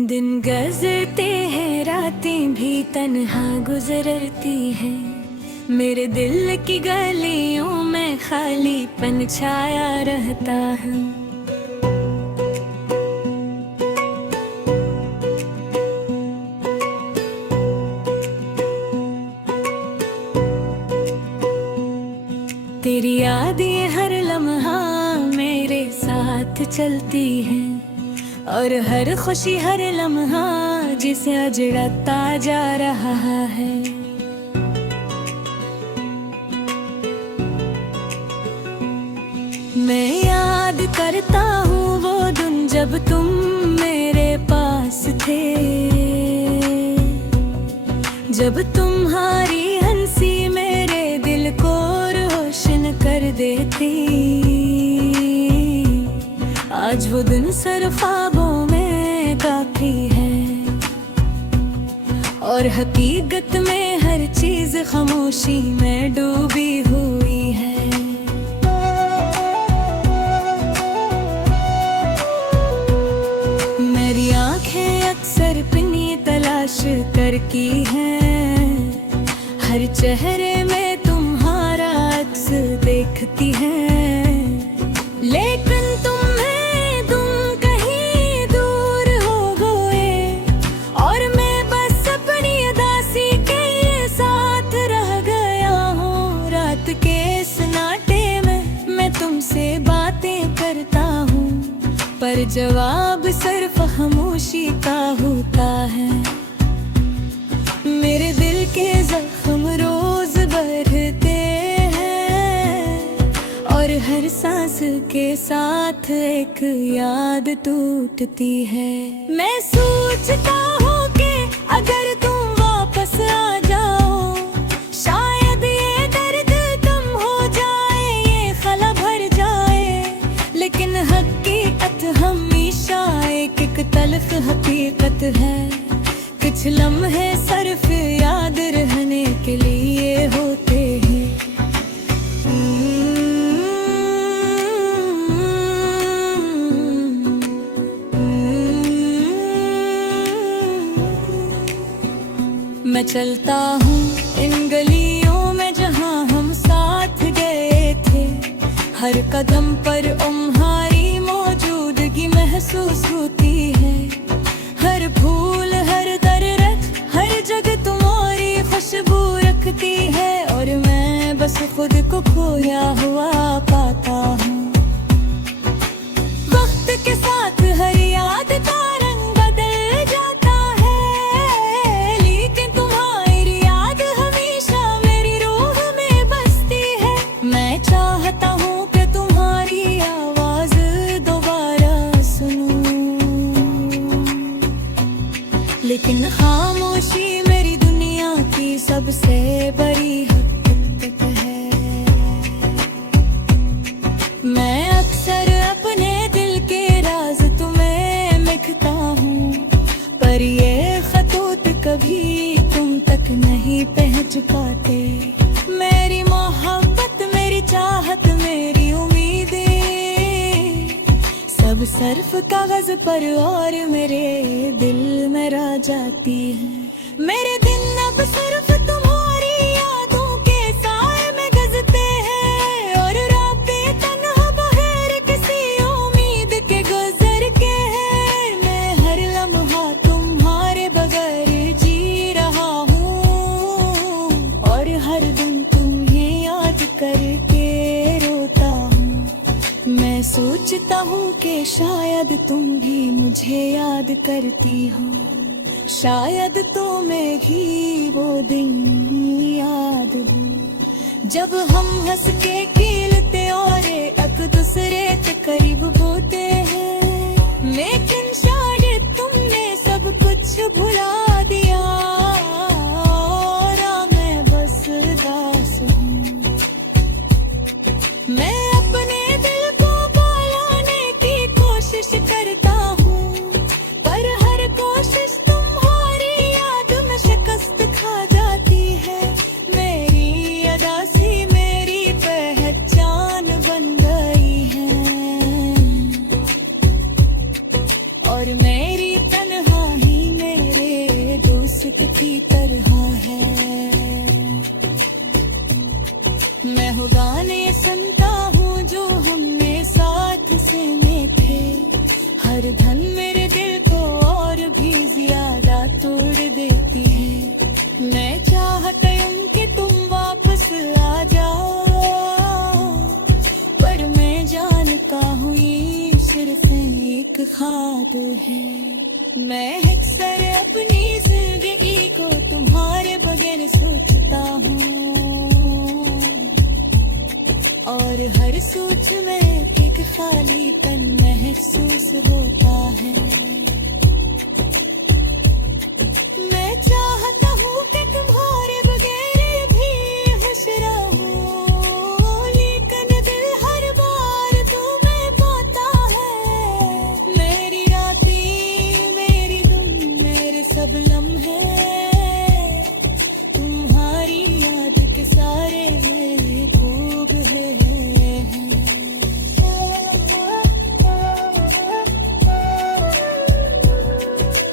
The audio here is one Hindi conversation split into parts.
दिन गुजरते हैं रातें भी तन्हा गुजरती है। मेरे दिल की गलियों में खालीपन छाया रहता है। तेरी यादें हर लम्हा मेरे साथ चलती हैं और हर खुशी हर लम्हा जिसे अजड़ता जा रहा है। मैं याद करता हूँ वो दिन जब तुम मेरे पास थे, जब तुम्हारी हंसी मेरे दिल को रोशन कर देती। आज वो दिन सिर्फ ख्वाबों में काफी है और हकीकत में हर चीज खामोशी में डूबी हुई है। मेरी आंखें अक्सर अपनी तलाश करती हैं, हर चेहरे में तुम्हारा अक्स देखती हैं। लेकिन तुम कहीं दूर हो गए और मैं बस अपनी उदासी के साथ रह गया हूँ। रात के सन्नाटे में मैं तुमसे बातें करता हूँ, पर जवाब सिर्फ खामोशी का होता है। मेरे दिल के जख्म रोज बढ़ते हैं और हर सांस के साथ एक याद टूटती है। मैं सोचता हूँ कि अगर तुम वापस आ जाओ शायद ये दर्द कम हो जाए, ये खला भर जाए। लेकिन हकीकत हमेशा एक तल्ख हकीकत है। कुछ लम्हे सिर्फ याद रहने के लिए होते हैं। मैं चलता हूँ इन गलियों में जहाँ हम साथ गए थे। हर कदम पर तुम्हारी मौजूदगी महसूस होती है। हर फूल हर दरख्त हर जगह तुम्हारी खुशबू रखती है और मैं बस खुद को खोया हुआ पाता हूँ। वक्त के साथ हर याद का रंग बदल जाता है, लेकिन तुम्हारी याद हमेशा मेरी रूह में बसती है। मैं चाहता हूँ कि तुम्हारी आवाज दोबारा सुनूं, लेकिन खामोशी मेरी दुनिया की सबसे बड़ी हकीकत है। मैं अक्सर अपने दिल के राज तुम्हें लिखता हूँ, पर ये खतूत कभी तुम तक नहीं पहुँच पाते। मेरी मोहब्बत मेरी चाहत मेरी उम्मीदें सब सिर्फ कागज पर और मेरे दिल में रह जाती है। मेरे दिन अब सिर्फ तुम्हारी यादों के साए में गजते हैं और रातें तन्हा बगैर किसी उम्मीद के गुजर के हैं। मैं हर लम्हा तुम्हारे बगैर जी रहा हूँ और हर दिन तुम्हें याद करके रोता हूँ। मैं सोचता हूँ कि शायद तुम भी मुझे याद करती हो, शायद तुम्हें भी वो दिन याद हो जब हम हंस के खेलते और एक दूसरे के करीब होते हैं। लेकिन शायद तुमने सब कुछ भुला दिया और मैं बस दास हूँ। मैं अपने दिल को बुलाने की कोशिश करता हूँ, पर हर कोशिश तुम्हारी याद में शिकस्त खा जाती है। मेरी अदासी मेरी पहचान बन गई है और मैं है। मैं अक्सर अपनी जिंदगी को तुम्हारे बगैर सोचता हूँ, और हर सोच में एक खालीपन महसूस होता है। मैं चाहता हूँ कि तुम्हारे बगैर भी खुश रहूं, लेकिन दिल हर बार तुम्हें पाता है। मेरी रातें, मेरी धुन, मेरे सब लम्हे तुम्हारी याद के सारे मेरे खूब है।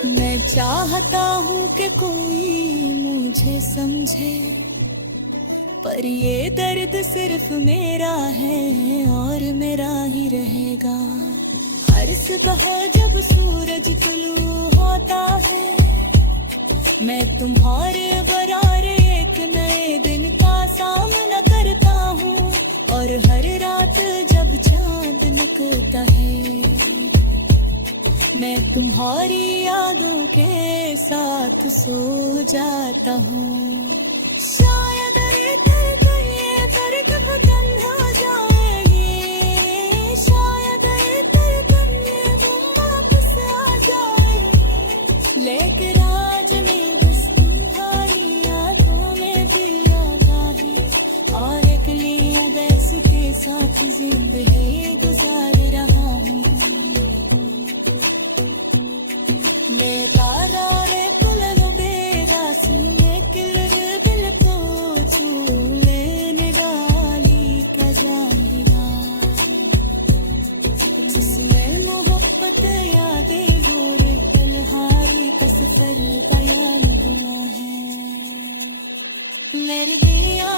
मैं चाहता हूँ कि कोई मुझे समझे, पर ये दर्द सिर्फ मेरा है और मेरा ही रहेगा। हर सुबह जब सूरज तुलू होता है, मैं तुम्हारे बरार एक नए दिन का सामना करता हूँ, और हर रात जब चांद निकलता है, मैं तुम्हारी यादों के साथ सो जाता हूँ। शायद ये दर्द खत्म हो जाएगी, शायद ये वापस आ जाए, लेकिन आज मैं बस तुम्हारी यादों में दिल आता है, और अकेले अगैस के साथ जिंदगी गुजार रहा हूँ। मैं तारा रे कुलनु बेरा सुने किलर बिल को छू लेने वाली का जानवा, जिसमें मोहब्बत यादें गोरे तन्हाई तस्वर बयान हुआ है। मेरे दिया